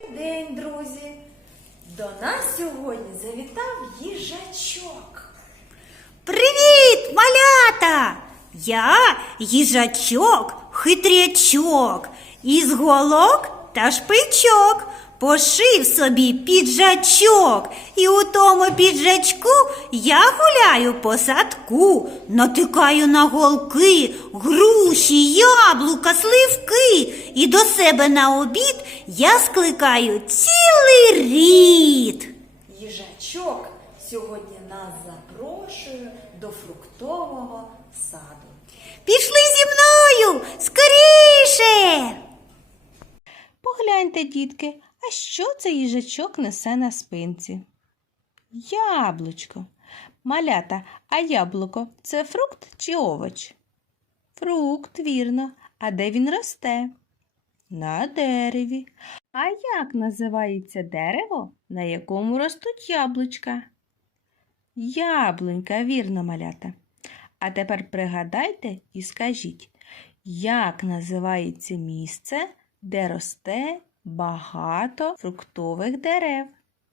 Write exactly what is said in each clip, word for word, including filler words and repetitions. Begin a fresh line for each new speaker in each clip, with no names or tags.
День, друзі! До нас сьогодні завітав їжачок.
Привіт, малята! Я їжачок, хитрячок, із голок та шпичок пошив собі піджачок, і у тому піджачку я гуляю по садку, натикаю на голки, груші, яблука, сливки, і до себе на обід я скликаю цілий рід.
Їжачок сьогодні нас запрошує до фруктового саду.
Пішли зі мною, скоріше!
Погляньте, дітки, а що це їжачок несе на спинці? Яблучко. Малята, а яблуко – це фрукт чи овоч? Фрукт, вірно. А де він росте? На дереві. А як називається дерево, на якому ростуть яблучка? Яблунька, вірно, малята. А тепер пригадайте і скажіть, як називається місце, де росте багато фруктових дерев?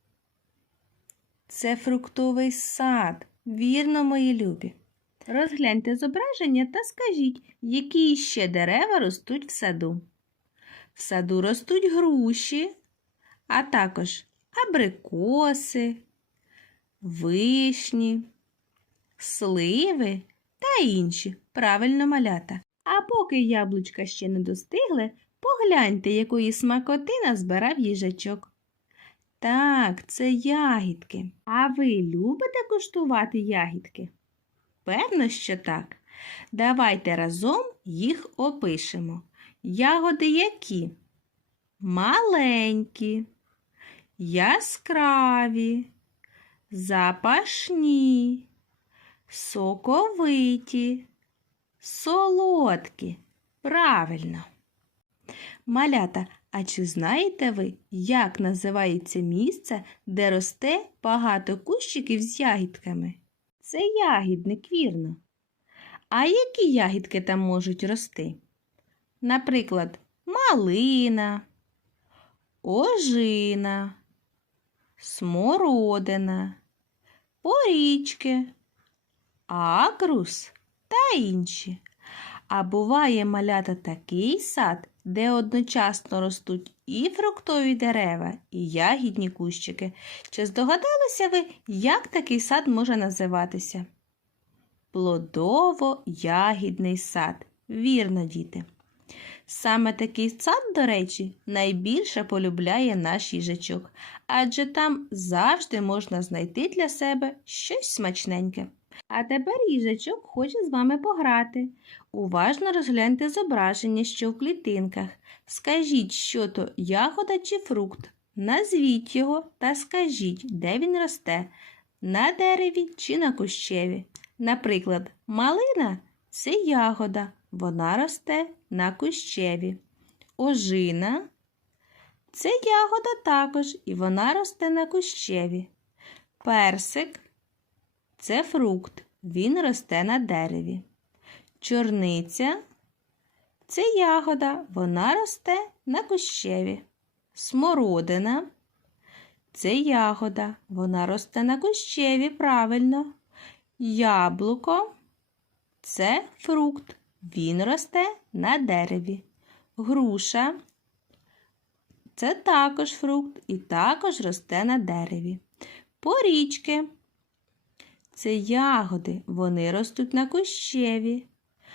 Це фруктовий сад. Вірно, мої любі. Розгляньте зображення та скажіть, які ще дерева ростуть в саду. В саду ростуть груші, а також абрикоси, вишні, сливи та інші. Правильно, малята. А поки яблучка ще не достигли, погляньте, якої смакоти назбирав їжачок. Так, це ягідки. А ви любите куштувати ягідки? Певно, що так. Давайте разом їх опишемо. Ягоди які? Маленькі, яскраві, запашні, соковиті, солодкі. Правильно. Малята, а чи знаєте ви, як називається місце, де росте багато кущиків з ягідками? Це ягідник, вірно. А які ягідки там можуть рости? Наприклад, малина, ожина, смородина, порічки, агрус та інші. А буває, малята, такий сад, де одночасно ростуть і фруктові дерева, і ягідні кущики. Чи здогадалися ви, як такий сад може називатися? Плодово-ягідний сад. Вірно, діти. Саме такий сад, до речі, найбільше полюбляє наш їжачок, адже там завжди можна знайти для себе щось смачненьке. А тепер їжачок хоче з вами пограти. Уважно розгляньте зображення, що в клітинках. Скажіть, що то ягода чи фрукт. Назвіть його та скажіть, де він росте – на дереві чи на кущеві. Наприклад, малина – це ягода, вона росте на кущеві. Ожина – це ягода також, і вона росте на кущеві. Персик – це фрукт, він росте на дереві. Чорниця – це ягода, вона росте на кущеві. Смородина – це ягода, вона росте на кущеві, правильно. Яблуко – це фрукт, він росте на дереві. Груша – це також фрукт і також росте на дереві. Порічки – це ягоди, вони ростуть на кущеві.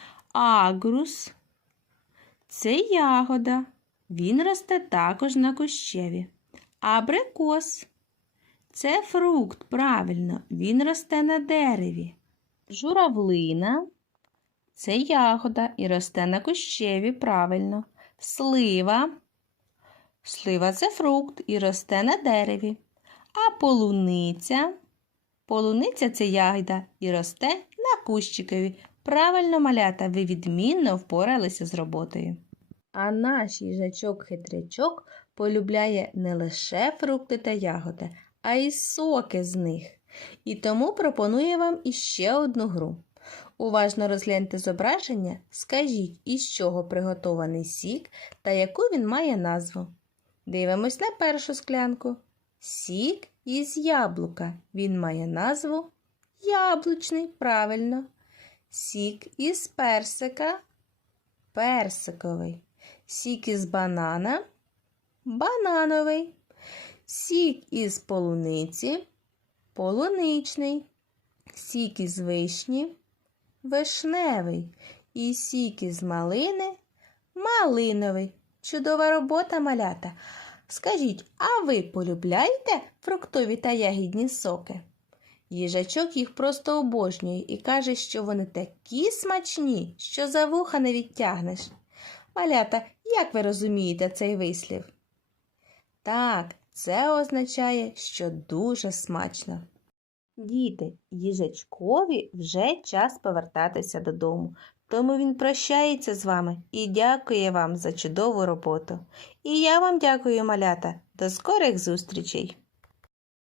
Агрус – це ягода, він росте також на кущеві. Абрикос – це фрукт, правильно, він росте на дереві. Журавлина – це ягода і росте на кущеві, правильно. Слива – слива – це фрукт і росте на дереві. А полуниця – Полуниця – це ягода і росте на кущикові. Правильно, малята, ви відмінно впоралися з роботою. А наш їжачок-хитрячок полюбляє не лише фрукти та ягоди, а й соки з них. І тому пропонує вам іще одну гру. Уважно розгляньте зображення, скажіть, із чого приготований сік та яку він має назву. Дивимось на першу склянку. Сік із яблука. Він має назву яблучний, правильно. Сік із персика – персиковий. Сік із банана – банановий. Сік із полуниці – полуничний. Сік із вишні – вишневий. І сік із малини – малиновий. Чудова робота, малята! Скажіть, а ви полюбляєте фруктові та ягідні соки? Їжачок їх просто обожнює і каже, що вони такі смачні, що за вуха не відтягнеш. Малята, як ви розумієте цей вислів? Так, це означає, що дуже смачно. Діти, їжачкові вже час повертатися додому, тому він прощається з вами і дякує вам за чудову роботу. І я вам дякую, малята. До скорих зустрічей!